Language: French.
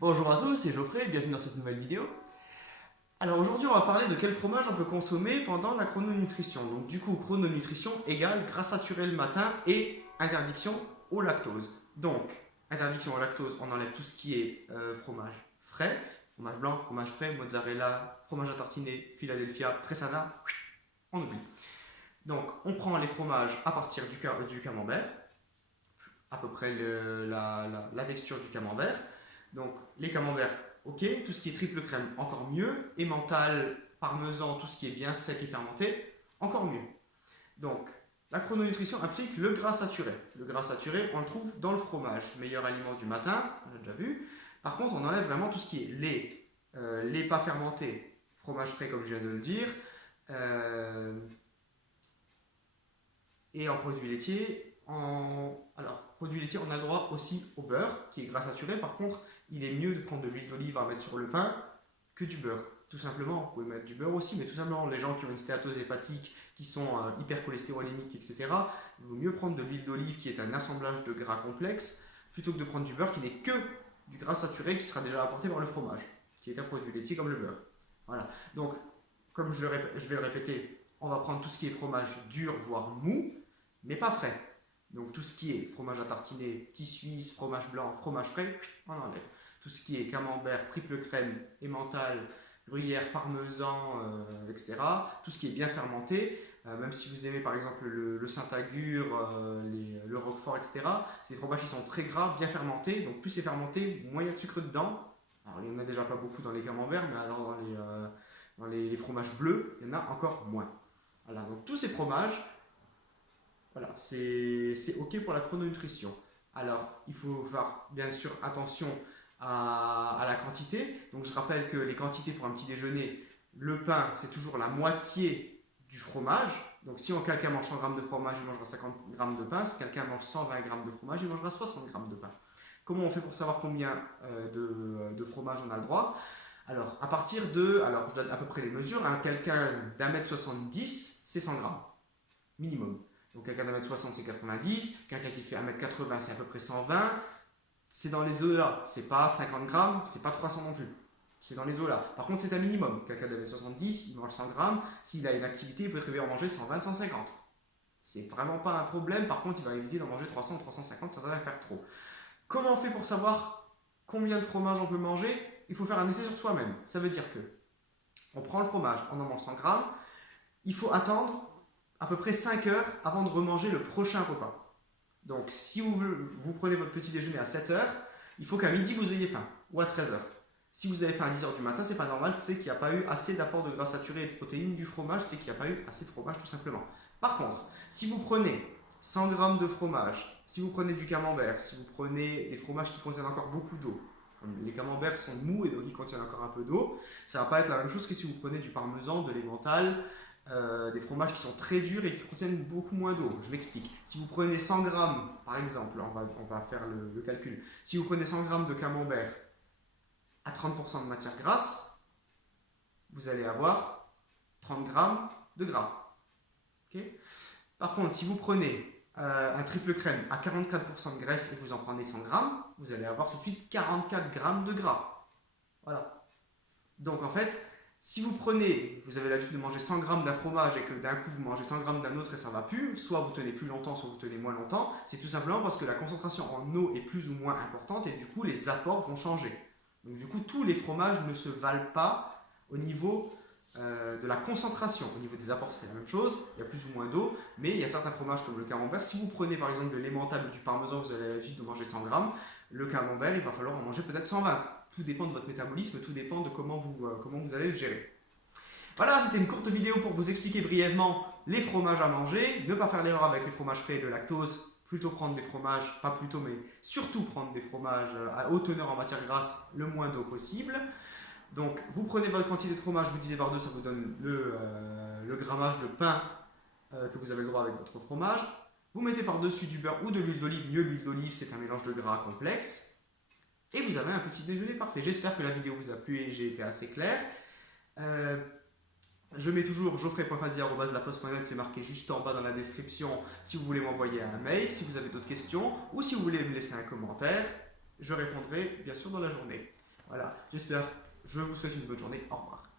Bonjour à tous, c'est Geoffrey, bienvenue dans cette nouvelle vidéo. Alors aujourd'hui on va parler de quel fromage on peut consommer pendant la chrononutrition. Donc du coup chrononutrition égale gras saturé le matin et interdiction au lactose. Donc interdiction au lactose, on enlève tout ce qui est fromage frais, fromage blanc, fromage frais, mozzarella, fromage à tartiner, Philadelphia, Tressana, on oublie. Donc on prend les fromages à partir du camembert, à peu près la texture du camembert. Donc les camemberts, ok. Tout ce qui est triple crème, encore mieux. Emmental, parmesan, tout ce qui est bien sec et fermenté, encore mieux. Donc la chrononutrition implique le gras saturé. Le gras saturé, on le trouve dans le fromage. Meilleur aliment du matin, on l'a déjà vu. Par contre, on enlève vraiment tout ce qui est lait, lait pas fermenté, fromage frais comme je viens de le dire, euh, et en produits laitiers, alors, produits laitiers, on a le droit aussi au beurre, qui est gras saturé. Par contre, il est mieux de prendre de l'huile d'olive à mettre sur le pain que du beurre. Tout simplement, vous pouvez mettre du beurre aussi, mais tout simplement, les gens qui ont une stéatose hépatique, qui sont hypercholestérolémiques, etc., il vaut mieux prendre de l'huile d'olive, qui est un assemblage de gras complexe, plutôt que de prendre du beurre, qui n'est que du gras saturé, qui sera déjà apporté par le fromage, qui est un produit laitier comme le beurre. Voilà. Donc, comme je vais le répéter, on va prendre tout ce qui est fromage dur, voire mou, mais pas frais. Donc tout ce qui est fromage à tartiner, petit suisse, fromage blanc, fromage frais, on enlève. Tout ce qui est camembert, triple crème, emmental, gruyère, parmesan, etc. Tout ce qui est bien fermenté, même si vous aimez par exemple le Saint-Agur, le Roquefort, etc. Ces fromages qui sont très gras, bien fermentés. Donc plus c'est fermenté, moins il y a de sucre dedans. Alors il n'y en a déjà pas beaucoup dans les camemberts, mais alors dans les fromages bleus, il y en a encore moins. Voilà, donc tous ces fromages, voilà, c'est OK pour la chrononutrition. Alors, il faut faire bien sûr attention à la quantité. Donc, je rappelle que les quantités pour un petit déjeuner, le pain, c'est toujours la moitié du fromage. Donc, si quelqu'un mange 100 grammes de fromage, il mangera 50 grammes de pain. Si quelqu'un mange 120 grammes de fromage, il mangera 60 grammes de pain. Comment on fait pour savoir combien de fromage on a le droit? Alors, à partir de, alors je donne à peu près les mesures, hein, quelqu'un d'1 m 70, c'est 100 grammes, minimum. Donc quelqu'un d'1 m 60, c'est 90. Quelqu'un qui fait 1 m 80, c'est à peu près 120. C'est dans les eaux-là. C'est pas 50 grammes, c'est pas 300 non plus. C'est dans les eaux-là. Par contre, c'est un minimum. Quelqu'un d'1 m 70, il mange 100 grammes. S'il a une activité, il peut très bien en manger 120, 150. C'est vraiment pas un problème. Par contre, il va éviter d'en manger 300 ou 350, ça va faire trop. Comment on fait pour savoir combien de fromage on peut manger? Il faut faire un essai sur soi-même. Ça veut dire que on prend le fromage, on en mange 100 grammes. Il faut attendre à peu près 5 heures avant de remanger le prochain repas. Donc si vous prenez votre petit déjeuner à 7 heures, il faut qu'à midi vous ayez faim, ou à 13 heures. Si vous avez faim à 10 heures du matin, c'est pas normal, c'est qu'il n'y a pas eu assez d'apport de gras saturé et de protéines du fromage, c'est qu'il n'y a pas eu assez de fromage tout simplement. Par contre, si vous prenez 100 grammes de fromage, si vous prenez du camembert, si vous prenez des fromages qui contiennent encore beaucoup d'eau, les camemberts sont mous et donc ils contiennent encore un peu d'eau, ça va pas être la même chose que si vous prenez du parmesan, de l'emmental, des fromages qui sont très durs et qui contiennent beaucoup moins d'eau. Je m'explique. Si vous prenez 100 grammes, par exemple, on va faire le calcul. Si vous prenez 100 grammes de camembert à 30% de matière grasse, vous allez avoir 30 grammes de gras. Okay. Par contre, si vous prenez un triple crème à 44% de graisse et que vous en prenez 100 grammes, vous allez avoir tout de suite 44 grammes de gras. Voilà. Donc en fait, si vous prenez, vous avez l'habitude de manger 100 grammes d'un fromage et que d'un coup vous mangez 100 grammes d'un autre et ça va plus, soit vous tenez plus longtemps, soit vous tenez moins longtemps, c'est tout simplement parce que la concentration en eau est plus ou moins importante et du coup les apports vont changer. Donc du coup tous les fromages ne se valent pas au niveau de la concentration. Au niveau des apports c'est la même chose, il y a plus ou moins d'eau, mais il y a certains fromages comme le camembert, si vous prenez par exemple de l'emmental ou du parmesan, vous avez l'habitude de manger 100 grammes, le camembert il va falloir en manger peut-être 120. Tout dépend de votre métabolisme, tout dépend de comment vous allez le gérer. Voilà, c'était une courte vidéo pour vous expliquer brièvement les fromages à manger. Ne pas faire l'erreur avec les fromages frais et le lactose. Plutôt prendre des fromages, pas plutôt, mais surtout prendre des fromages à haute teneur en matière grasse, le moins d'eau possible. Donc, vous prenez votre quantité de fromage, vous divisez par deux, ça vous donne le grammage de pain que vous avez le droit avec votre fromage. Vous mettez par-dessus du beurre ou de l'huile d'olive. Mieux l'huile d'olive, c'est un mélange de gras complexe. Et vous avez un petit déjeuner parfait. J'espère que la vidéo vous a plu et j'ai été assez clair. Euh, je mets toujours geoffrey.fadi@laposte.net, c'est marqué juste en bas dans la description si vous voulez m'envoyer un mail, si vous avez d'autres questions ou si vous voulez me laisser un commentaire. Je répondrai bien sûr dans la journée. Voilà, j'espère. Je vous souhaite une bonne journée. Au revoir.